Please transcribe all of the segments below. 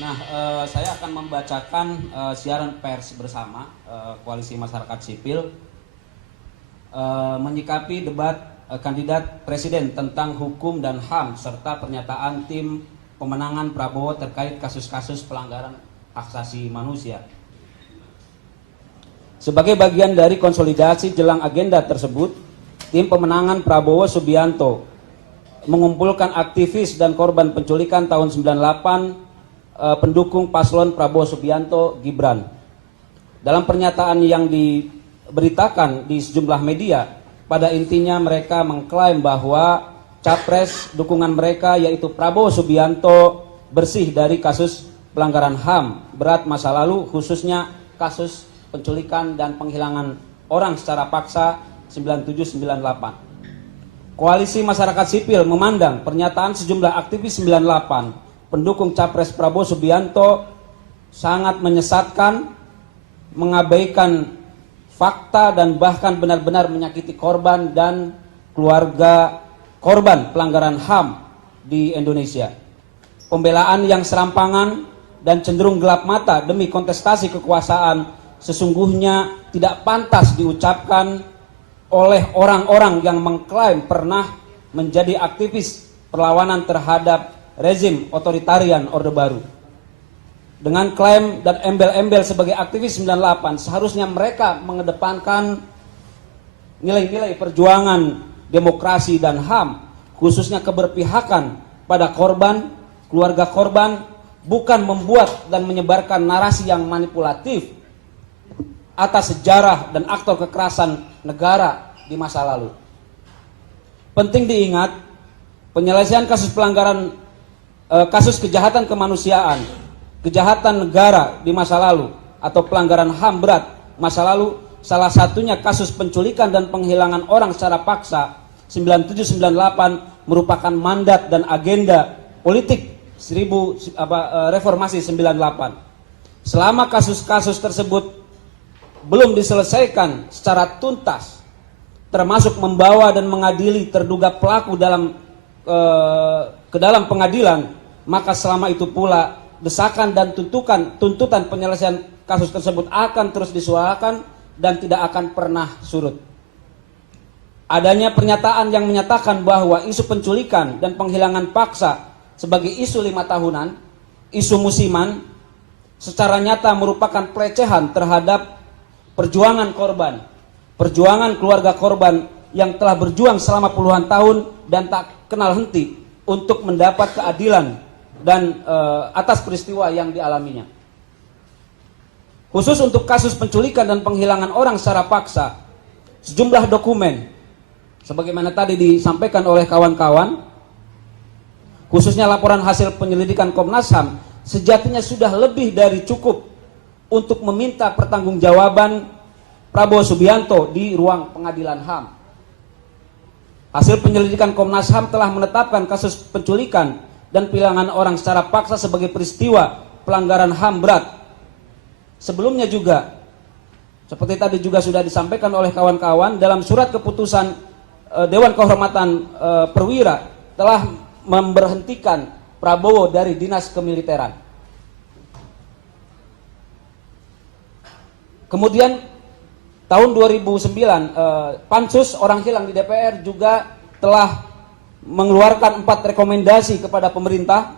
Nah, saya akan membacakan siaran pers bersama Koalisi Masyarakat Sipil menyikapi debat kandidat presiden tentang hukum dan HAM serta pernyataan tim pemenangan Prabowo terkait kasus-kasus pelanggaran hak asasi manusia. Sebagai bagian dari konsolidasi jelang agenda tersebut, tim pemenangan Prabowo Subianto mengumpulkan aktivis dan korban penculikan tahun 98 pendukung paslon Prabowo Subianto Gibran. Dalam pernyataan yang diberitakan di sejumlah media, pada intinya mereka mengklaim bahwa capres dukungan mereka yaitu Prabowo Subianto bersih dari kasus pelanggaran HAM berat masa lalu, khususnya kasus penculikan dan penghilangan orang secara paksa 9798. Koalisi Masyarakat Sipil memandang pernyataan sejumlah aktivis 98 pendukung capres Prabowo Subianto sangat menyesatkan, mengabaikan fakta dan bahkan benar-benar menyakiti korban dan keluarga korban pelanggaran HAM di Indonesia. Pembelaan yang serampangan dan cenderung gelap mata demi kontestasi kekuasaan sesungguhnya tidak pantas diucapkan oleh orang-orang yang mengklaim pernah menjadi aktivis perlawanan terhadap rezim otoritarian Orde Baru. Dengan klaim dan embel-embel sebagai aktivis 98, seharusnya mereka mengedepankan nilai-nilai perjuangan demokrasi dan HAM, khususnya keberpihakan pada korban, keluarga korban, bukan membuat dan menyebarkan narasi yang manipulatif atas sejarah dan aktor kekerasan negara di masa lalu. Penting diingat, penyelesaian kasus pelanggaran kasus kejahatan kemanusiaan, kejahatan negara di masa lalu atau pelanggaran HAM berat masa lalu, salah satunya kasus penculikan dan penghilangan orang secara paksa 9798 merupakan mandat dan agenda politik reformasi 98. Selama kasus-kasus tersebut belum diselesaikan secara tuntas, termasuk membawa dan mengadili terduga pelaku ke dalam pengadilan, maka selama itu pula desakan dan tuntutan penyelesaian kasus tersebut akan terus disuarakan dan tidak akan pernah surut. Adanya pernyataan yang menyatakan bahwa isu penculikan dan penghilangan paksa sebagai isu 5 tahunan, isu musiman, secara nyata merupakan pelecehan terhadap perjuangan korban, perjuangan keluarga korban yang telah berjuang selama puluhan tahun dan tak kenal henti untuk mendapat keadilan dan atas peristiwa yang dialaminya. Khusus untuk kasus penculikan dan penghilangan orang secara paksa, sejumlah dokumen sebagaimana tadi disampaikan oleh kawan-kawan, khususnya laporan hasil penyelidikan Komnas HAM, sejatinya sudah lebih dari cukup untuk meminta pertanggungjawaban Prabowo Subianto di ruang pengadilan HAM. Hasil penyelidikan Komnas HAM telah menetapkan kasus penculikan dan penghilangan orang secara paksa sebagai peristiwa pelanggaran HAM berat. Sebelumnya juga, seperti tadi juga sudah disampaikan oleh kawan-kawan, dalam surat keputusan Dewan Kehormatan Perwira telah memberhentikan Prabowo dari dinas kemiliteran. Kemudian tahun 2009 Pansus Orang Hilang di DPR juga telah mengeluarkan 4 rekomendasi kepada pemerintah,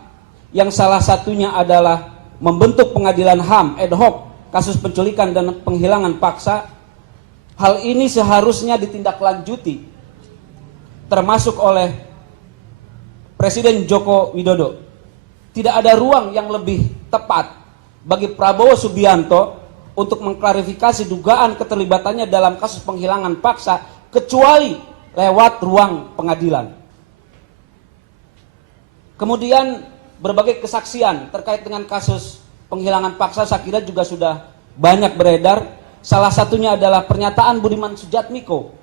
yang salah satunya adalah membentuk pengadilan HAM ad hoc kasus penculikan dan penghilangan paksa. Hal ini seharusnya ditindaklanjuti termasuk oleh Presiden Joko Widodo. Tidak ada ruang yang lebih tepat bagi Prabowo Subianto untuk mengklarifikasi dugaan keterlibatannya dalam kasus penghilangan paksa kecuali lewat ruang pengadilan. Kemudian berbagai kesaksian terkait dengan kasus penghilangan paksa saya kira juga sudah banyak beredar. Salah satunya adalah pernyataan Budiman Sujatmiko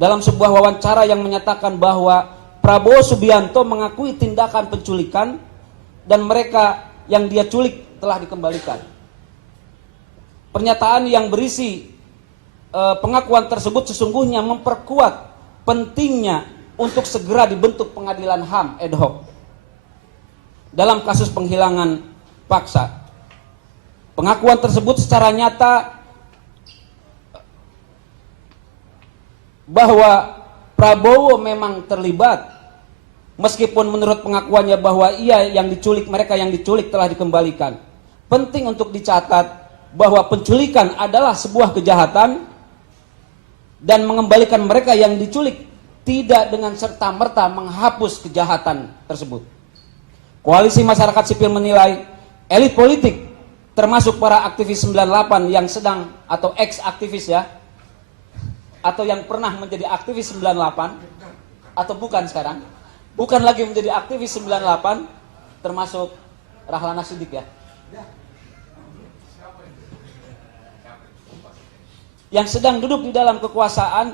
dalam sebuah wawancara yang menyatakan bahwa Prabowo Subianto mengakui tindakan penculikan dan mereka yang dia culik telah dikembalikan. Pernyataan yang berisi pengakuan tersebut sesungguhnya memperkuat pentingnya untuk segera dibentuk pengadilan HAM ad hoc dalam kasus penghilangan paksa. Pengakuan tersebut secara nyata bahwa Prabowo memang terlibat, meskipun menurut pengakuannya bahwa ia yang diculik, mereka yang diculik telah dikembalikan. Penting untuk dicatat bahwa penculikan adalah sebuah kejahatan dan mengembalikan mereka yang diculik tidak dengan serta-merta menghapus kejahatan tersebut. Koalisi masyarakat sipil menilai elit politik termasuk para aktivis 98 yang sedang atau ex-aktivis ya, atau yang pernah menjadi aktivis 98 atau bukan sekarang, bukan lagi menjadi aktivis 98, termasuk Rahlana Sidik ya, yang sedang duduk di dalam kekuasaan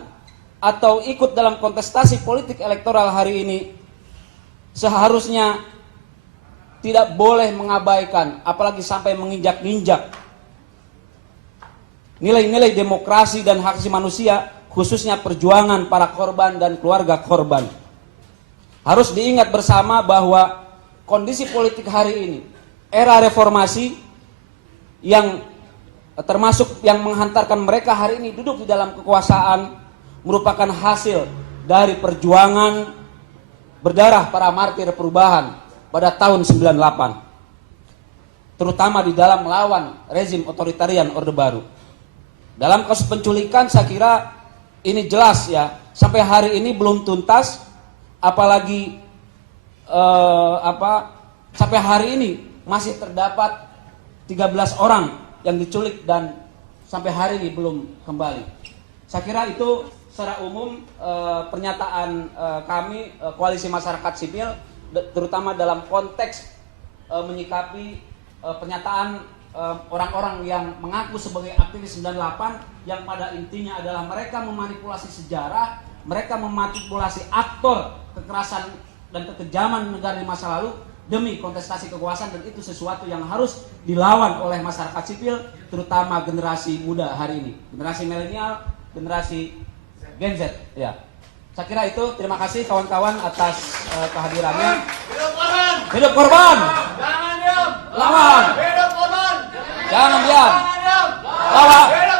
atau ikut dalam kontestasi politik elektoral hari ini, seharusnya tidak boleh mengabaikan, apalagi sampai menginjak-injak nilai-nilai demokrasi dan hak asasi manusia, khususnya perjuangan para korban dan keluarga korban. Harus diingat bersama bahwa kondisi politik hari ini, era reformasi yang termasuk yang menghantarkan mereka hari ini duduk di dalam kekuasaan, merupakan hasil dari perjuangan berdarah para martir perubahan pada tahun 98, terutama di dalam melawan rezim otoritarian Orde Baru. Dalam kasus penculikan saya kira ini jelas ya, sampai hari ini belum tuntas, apalagi sampai hari ini masih terdapat 13 orang yang diculik dan sampai hari ini belum kembali. Saya kira itu secara umum pernyataan kami Koalisi Masyarakat Sipil, terutama dalam konteks menyikapi pernyataan orang-orang yang mengaku sebagai aktivis 98, yang pada intinya adalah mereka memanipulasi sejarah, mereka memanipulasi aktor kekerasan dan kekejaman negara di masa lalu demi kontestasi kekuasaan, dan itu sesuatu yang harus dilawan oleh masyarakat sipil, terutama generasi muda hari ini, generasi milenial, generasi Gen Z ya. Saya kira itu. Terima kasih kawan-kawan atas kehadirannya. Hidup korban! Hidup korban! Jangan diam! Lawan! Hidup korban! Jangan diam! Jangan diam! Lawan!